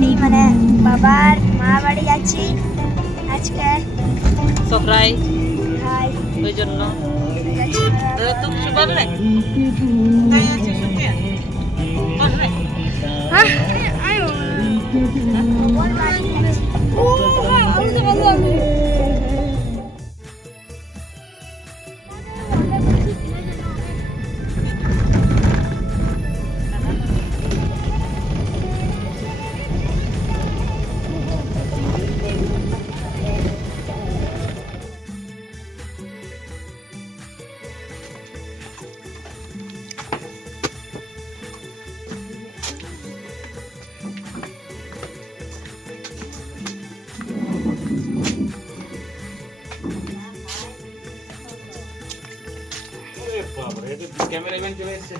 বাড়ি মানে বাবার মা বাড়ি যাচ্ছি আজকে সফরাই ভাই ওই জন্য যাচ্ছি দাদা তুই কিছু বললে তাই আছে সুপ্রিয়া বললে হ্যাঁ আয়ো বল বাড়ি যাচ্ছি ও হ্যাঁ আমি তো বললাম ক্যামেরাম্যান চলে এসেছে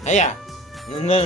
Ayah, enggak.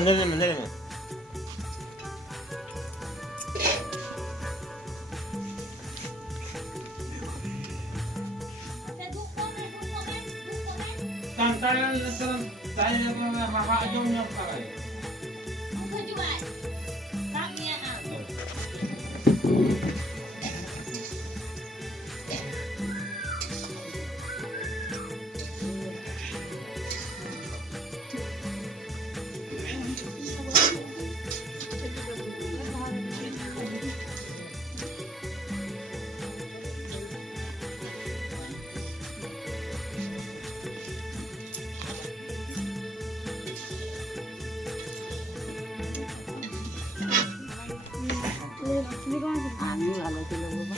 আমি ভালো ছিল বাবা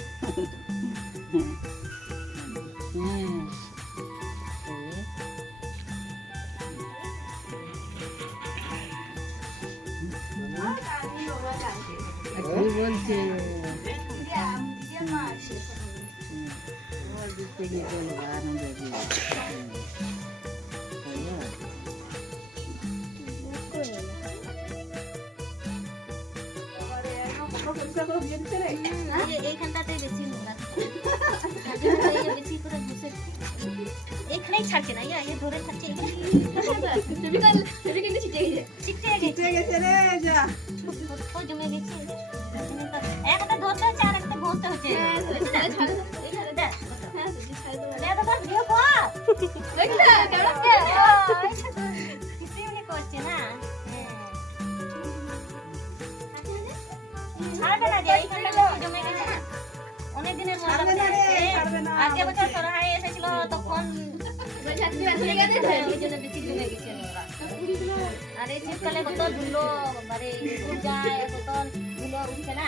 কি বলছে এইখানটাতে বেশি নোংরা বেশি করে বসে এখানেই ছাড়ছে না ইয়ে ধরে ছাড়ছে ছিটে গেছে জমে গেছে একটা ধরতে হচ্ছে আর একটা ঘষতে হচ্ছে করছে না ছাড়বে না যে এইখানটা জমে গেছে না অনেক দিনের আগে বছর সরহাই এসেছিল তখন ওই জন্য বেশি জমে গেছে আর এই শীতকালে কত ধুলো মানে যায় কত ধুলো উঠছে না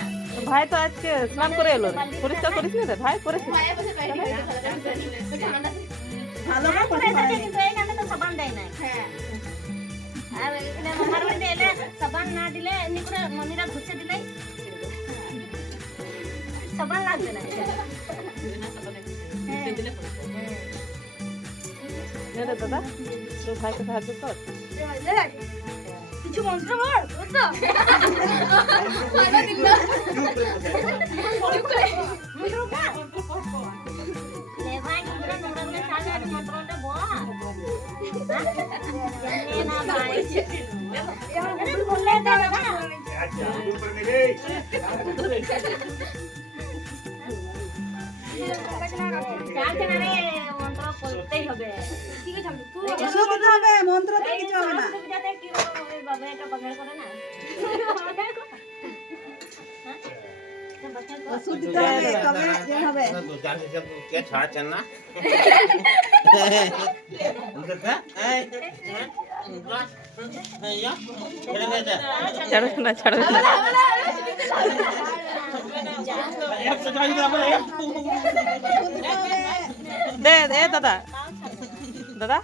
ভাই তো আজকে স্নান করে এলো রে পরিষ্কার করিস না রে ভাই করেছিস কিন্তু এইখানে তো সাবান দেয় না আর এখানে মামার বাড়িতে এলে সাবান না দিলে এমনি করে মমিরা ঘুষে দিলেই সাবান লাগবে না দাদা তোর ভাইকে সাহায্য কর কিছু মন্ত্র বল বুঝছো লে ভাই নোংরা নোংরা করে ছাড়বে আর মন্ত্রটা বল না ভাই আরে বললে দাদা মন্ত্র করতেই হবে ঠিক আছে মন্ত্র তো কিছু হবে না যাতে কি বাবা এটা বাগার করে না ওষুধ দিতে হবে তবে ইয়ে হবে क्या छाड़ा चलना ছাড়ো না ছাড়ো না দে দে দাদা দাদা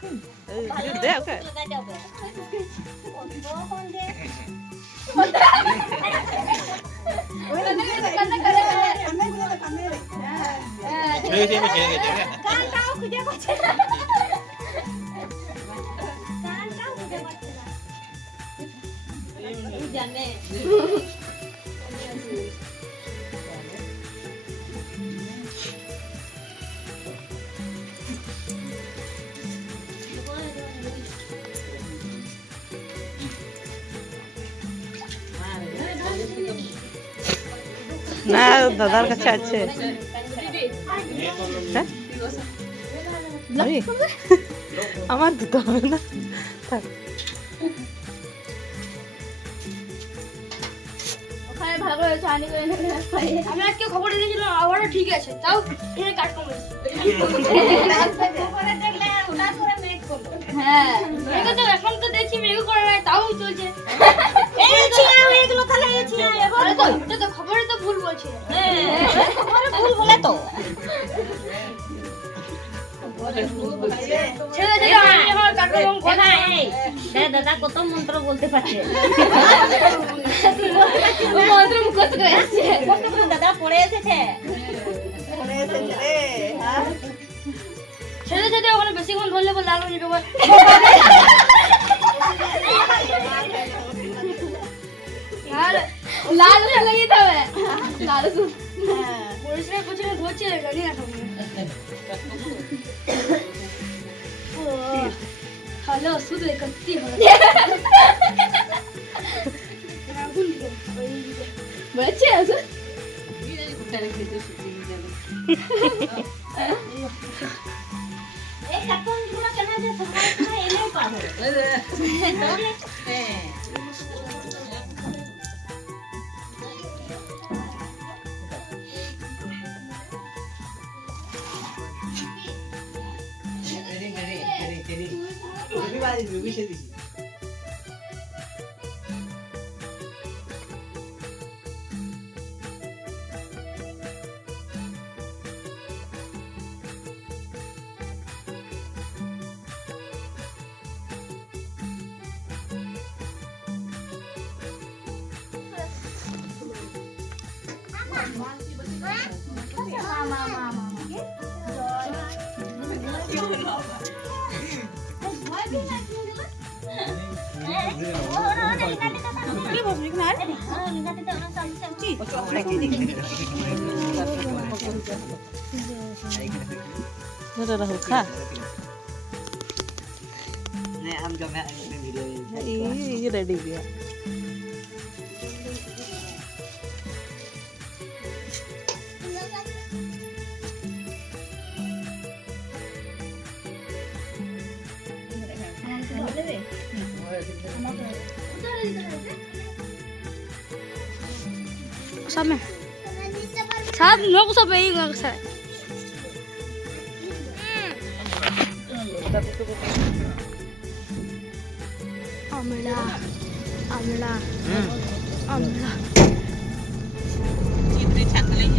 দে ওকে কানটাও খুঁজে পাচ্ছে না কানটাও খুঁজে পাচ্ছে না জানে না দাদার কাছে আছে হ্যাঁ? আমি? আমার দিতে হবে না থাক। ওখানে ভালো হয়েছে আনি করে আমি আজকে খবর দিয়েছিলাম আবারও ঠিক আছে তাও এখানে কাট কমে হ্যাঁ মেঘ তো এখন তো দেখছি মেঘ করে নাই তাও চলছে এগুলো তাহলে আরে তো এটা তো খবরে তো ভুল বলছে ভুল বলে তো ছেড়ে ছেড়ে আমি এখন কাট কম কথা দাদা কত মন্ত্র বলতে পারছে মন্ত্র মুখস্থ করে আসছে দাদা পড়ে এসেছে ছেড়ে ছেড়ে ওখানে বেশিক্ষণ ধরলে বল লাল হয়ে যাবে আর লাল লাগিয়ে দেবে লাল পরিষ্কার করছে না ধরছে জানি না হ্যালো শুধু করতে হবে বলছে আসুন এই কার্টুনগুলো কেন যে সবাই এলেই পাবে राहुल खा हम जब वीडियो ये रेडी गया सब में सब लोग सब यही गंग से आमला आमला आमला चित्री छाकली